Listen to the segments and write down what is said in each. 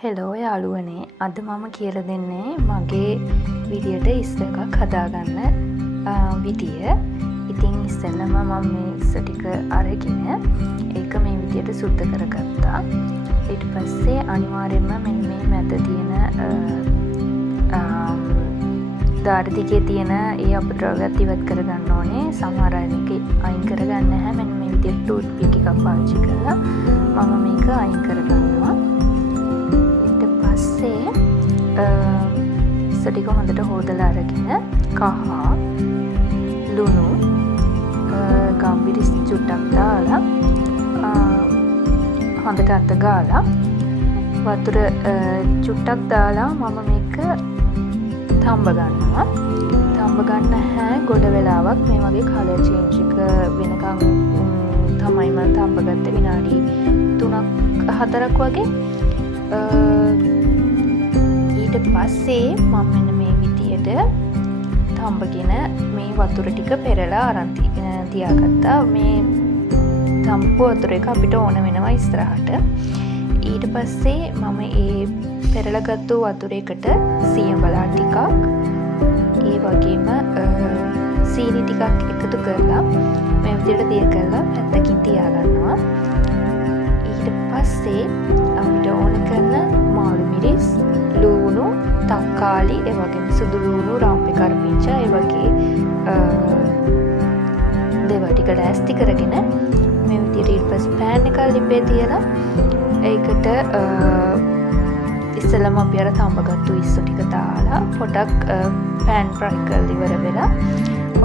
Hello යාළුවනේ අද මම කියල දෙන්නේ මගේ විදියට ඉස්ස එකක් හදාගන්න විදිය. ඉතින් ඉස්සෙල්ලම මම මේ ඉස්ස ටික අරගෙන ඒක මේ විදියට සුද්ධ කරගත්තා. ඊට පස්සේ අනිවාර්යෙන්ම මෙන්න මේ මැද තියෙන දාඩ දිගේ තියෙන ඒ අපද්‍රව්‍යත් ඉවත් කරගන්න ඕනේ. සමහර අය මේක අයින් කරගන්න නැහැ. මෙන්න මේ විදියට ටූත් පික් එකක් පාවිච්චි කරලා මම මේක අයින් කරගන්නවා. පස්සේ ඉස්සටික හොඳට හෝදලා අරගෙන කහ ලුණු ගම්බිරිස් චුට්ටක් දාලා හොඳට අත ගාලා වතුර චුට්ටක් දාලා මම මේක තම්බ ගන්නවා. තම්බ ගන්න හැ ගොඩ වෙලාවක් මේ වගේ කලර් චේන්ජ් එක වෙනකන් තමයි මම තම්බ ගත්තේ. විනාඩි 3-4ක් වගේ. ඊට පස්සේ මම මෙන්න මේ විදියට තම්බගෙන මේ වතුර ටික පෙරලා අරන් තියාගත්තා. මේ තම්බපු වතුර එක අපිට ඕන වෙනවා ඉස්සරහට. ඊට පස්සේ මම ඒ පෙරලගත්තු වතුර එකට සියඹලා ටිකක් ඒ වගේම සීනි ටිකක් එකතු කරලා මේ විදියට දිය කරලා පැත්තකින් තියාගන්නවා. ඊට පස්සේ අපිට ඕන කරන මාළු මිරිස්, ලූණු, තක්කාලි, ඒ වගේම සුදු ලූණු, රාම්පි කරපිංචා, ඒ වගේ දේවල් ටික ලෑස්ති කරගෙන මේ විදිහට ඊට පස්සේ පෑන් එකක් ලිපේ තියලා ඒකට ඉස්සෙල්ලාම අපි අර තඹගත්තු ඉස්සු ටික දාලා පොඩක් පෑන් ෆ්‍රයි කරලා ඉවර වෙලා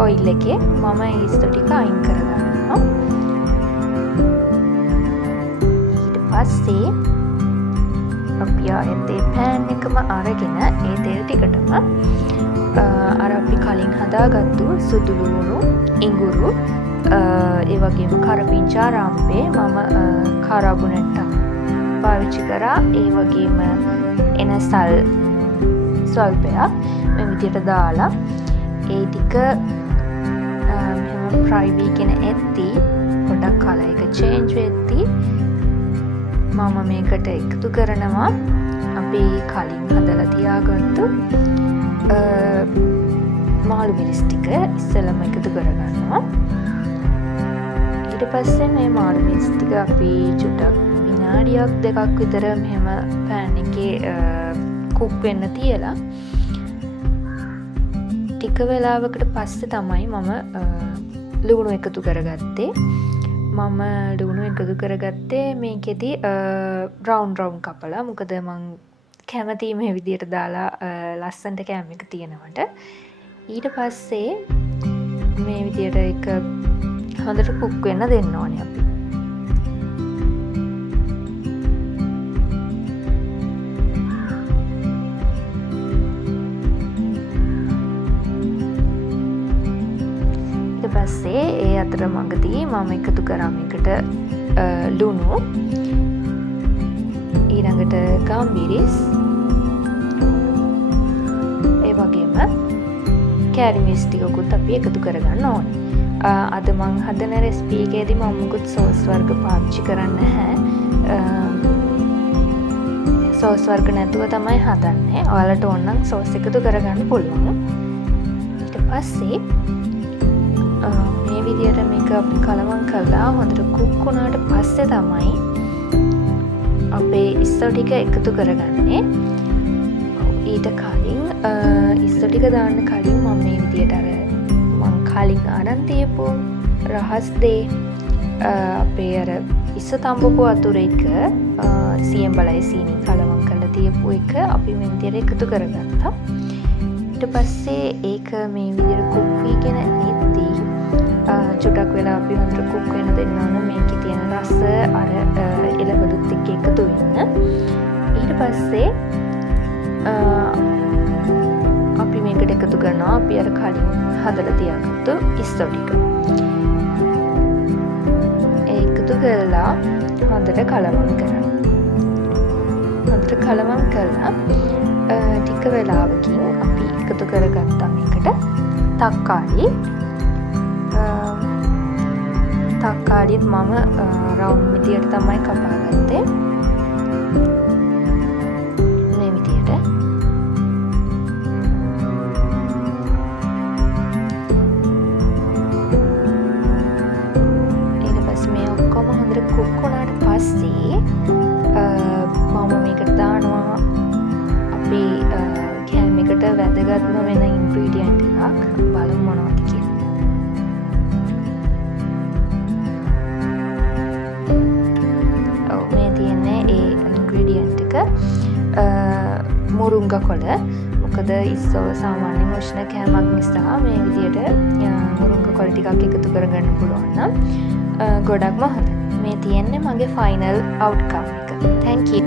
ඔයිල් එකේ මම ඉස්සු ටික අයින් කරගන්නවා. ඊට පස්සේ අපි ආයෙත් ඒ පෑන් එකම අරගෙන ඒ තෙල් ටිකටම අර අපි කලින් හදාගත්තු සුදු ලූණු, ඉඟුරු, ඒ වගේම කරපිංචා, රම්පේ මම කරාබුනට්ටක් පාවිච්චි කරා. ඒ වගේම එනසල් ස්වල්පයක් මේ විදියට දාලා ඒ ටික මෙහෙම ෆ්‍රයි වීගෙන එද්දි පොඩක් කලර් එක චේන්ජ් වෙද්දි මම මේකට එකතු කරනවා අපි කලින් හදලා තියාගත්තු මාළු මිරිස් ටික ඉස්සෙල්ලාම එකතු කරගන්නවා. ඊට පස්සේ මේ මාළු මිරිස් ටික අපි චුට්ටක් විනාඩියක් දෙකක් විතර මෙහෙම පෑන් එකේ කුක් වෙන්න තියලා ටික වෙලාවකට පස්සේ තමයි මම ලුණු එකතු කරගත්තේ. මම ලුණු එකතු කරගත්තේ මේකෙදි රවුන්ඩ් කපලා. මොකද මං කැමති මේ විදියට දාලා ලස්සනට කෑම එක තියෙනවට. ඊට පස්සේ මේ විදියට එක හොඳට කුක් වෙන්න දෙන්න ඕනේ අපි. ඊට පස්සේ ඒ අතර මඟදී මම එකතු කරා මේකට ලුණු, ඊළඟට ගම්බිරිස්, ඒ වගේම කැරිමිස් ටිකකුත් අපි එකතු කරගන්න ඕනේ. අද මං හදන රෙසිපි එකේදී මම මුකුත් සෝස් වර්ග පාවිච්චි කරන්නේ නැහැ. සෝස් වර්ග නැතුව තමයි හදන්නේ. ඔයාලට ඕන නම් සෝස් එකතු කරගන්න පුළුවන්. ඊට පස්සේ මේ විදියට මේක අපි කලවම් කරලා හොඳට කුක් වුණාට පස්සේ තමයි අපේ ඉස්සෝ ටික එකතු කරගන්නේ. ඊට කලින් ඉස්සෝ ටික දාන්න කලින් මම මේ විදියට අර මං කලින් අරන් තියපු රහස් දේ අපේ අර ඉස්සෝ තඹපු වතුර එක සියඹලයි සීනි කලවම් කරලා තියපු එක අපි මේ විදියට එකතු කරගත්තා. ඊට පස්සේ ඒක මේ විදියට කුක් වීගෙන එද්දී චුටක් වෙලා අපි හොඳට කුක් වෙන දෙන්න ඕන. මේකේ තියෙන රස අර එළවලුත් එක්ක එකතු වෙන්න. ඊට පස්සේ අපි මේකට එකතු කරනවා අපි අර කලින් හදලා තියාගත්තු ඉස්සෝ ටික. එකතු කරලා හොඳට කලවම් කරනවා. හොඳට කලවම් කරලා ටික වෙලාවකින් අපි එකතු කරගත්තා මේකට තක්කාලි. තක්කාලිත් මම රවුන්ඩ් විදියට තමයි කපා ගත්තේ. කුක්කුණාට පස්සේ මම මේකට දානවා අපේ කෑම එකට වැදගත්ම වෙන ඉන්ග්‍රීඩියන්ට් එකක්. බලමු මොනවද කියලා. මේ තියෙන්නේ ඒ ඉන්ග්‍රීඩියන්ට් එක මුරුංග කොළ. මොකද ඉස්සෝ සාමාන්‍යයෙන් උෂ්ණ කෑමක් නිසා මේ විදියට මුරුංග කොළ ටිකක් එකතු කරගන්න පුළුවන් නම් ගොඩක්ම හොඳයි. මේ තියෙන්නේ මගේ ෆයිනල් අවුට්කම් එක. Thank you.